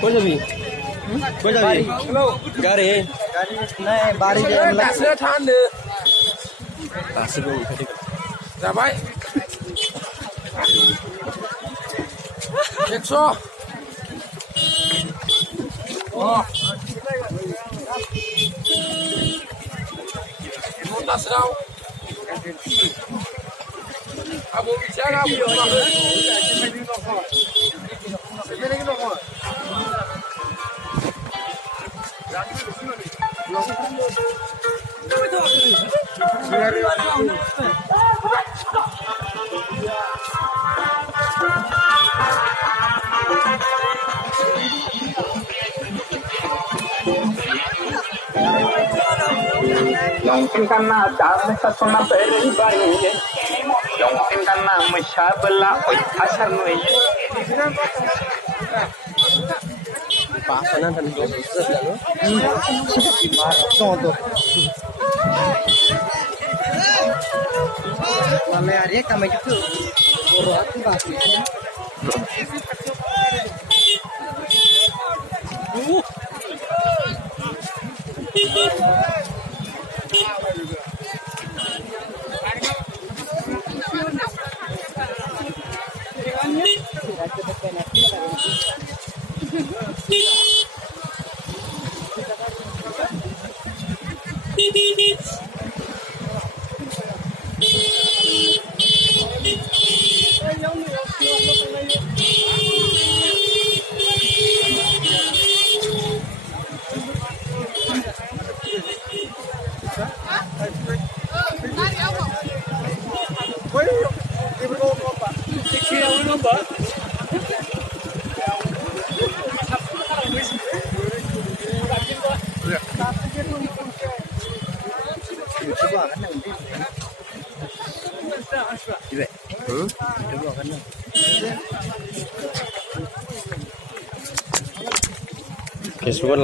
কই যাবি কই যাবি গাড়ি নাই বাড়ি যাই লাগছে ঠান্ডা আসবে ঠিক যাবাই 100 montas đâu abu bicara abu Yang tingkana jangan sasona beri bari, yang tingkana mesyabela oi asar nui. pasanan dan proses lalu todo mame hari kami itu orang tu bagus Facebook